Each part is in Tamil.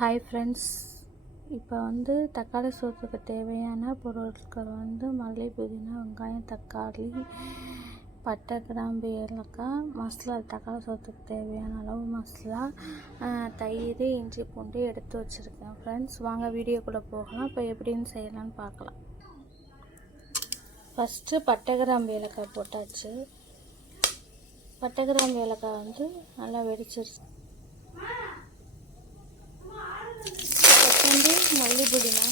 ஹாய் ஃப்ரெண்ட்ஸ், இப்போ தக்காளி சோத்துக்கு தேவையான பொருட்கள் மல்லி, புதினா, வெங்காயம், தக்காளி, பட்டை, கிராம்பு, ஏலக்காய், மசாலா. தக்காளி சோத்துக்கு தேவையான அளவு மசாலா, தயிர், இஞ்சி, பூண்டு எடுத்து வச்சுருக்கேன். ஃப்ரெண்ட்ஸ், வாங்க வீடியோக்குள்ளே போகலாம். இப்போ எப்படின்னு செய்யலான்னு பார்க்கலாம். ஃபஸ்ட்டு பட்டை, கிராம்பு, ஏலக்காய் போட்டாச்சு. பட்டை, கிராம்பு, ஏலக்காய் நல்லா வெடிச்சிருச்சு. மல்லி, புதினா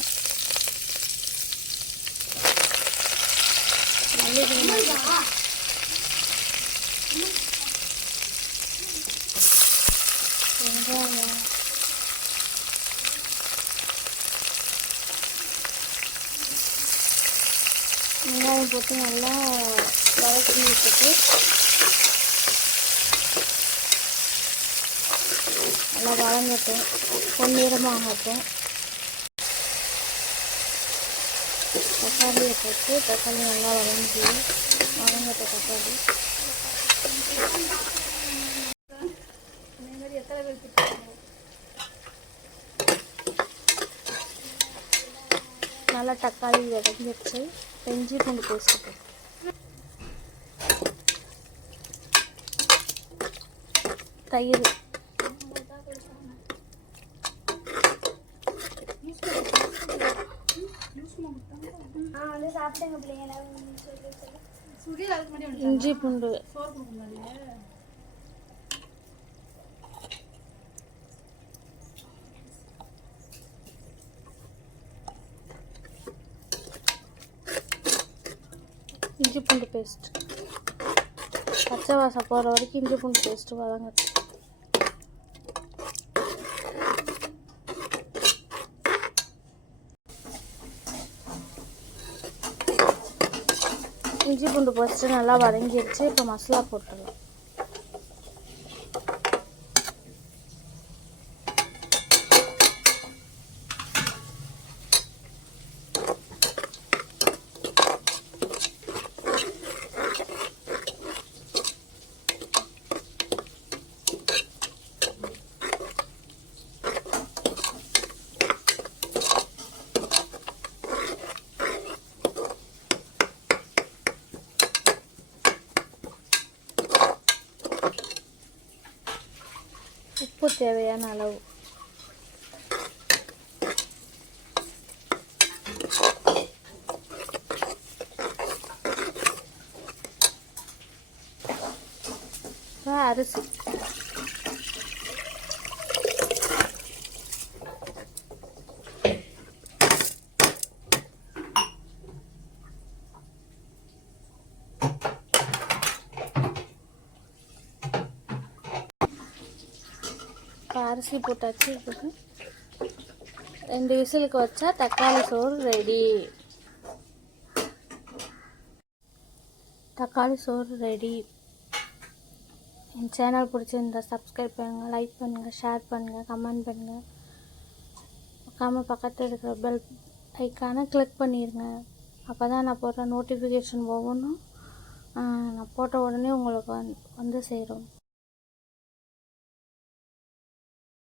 வெங்காயம் போட்டு நல்லா வதக்கி விட்டுட்டு நல்லா வதங்கட்டும், பொன்னிறமாகட்டும். தக்காளியை போட்டு தக்காளி நல்லா வதங்கட்டும். தக்காளி நல்லா தக்காளி வதங்கிடுச்சு. இஞ்சி பூண்டு பேஸ்ட் போட்டு தயிர் இஞ்சி பூண்டு இஞ்சி பூண்டு பேஸ்ட் பச்சை வாசம் போகிற வரைக்கும் இஞ்சி பூண்டு பேஸ்ட்டு வதங்கட்டும். இஞ்சி பூண்டு பேஸ்ட்டு நல்லா வதங்கிடுச்சு. இப்போ மசாலா போட்டுடலாம். உப்பு தேவையான அளவு, அரிசி அரிசி போட்டாச்சு. இதுக்கு 2 விசிலுக்கு வச்சா தக்காளி சோறு ரெடி. தக்காளி சோறு ரெடி. என் சேனல் பிடிச்சிருந்தா சப்ஸ்கிரைப் பண்ணுங்கள், லைக் பண்ணுங்கள், ஷேர் பண்ணுங்கள், கமெண்ட் பண்ணுங்கள். மறக்காமல் பக்கத்தில் இருக்கிற பெல் ஐக்கானை கிளிக் பண்ணிடுங்க. அப்போ தான் நான் போடுற நோட்டிஃபிகேஷன் ஒவ்வொன்றும் நான் போட்ட உடனே உங்களுக்கு வந்து சேரும்.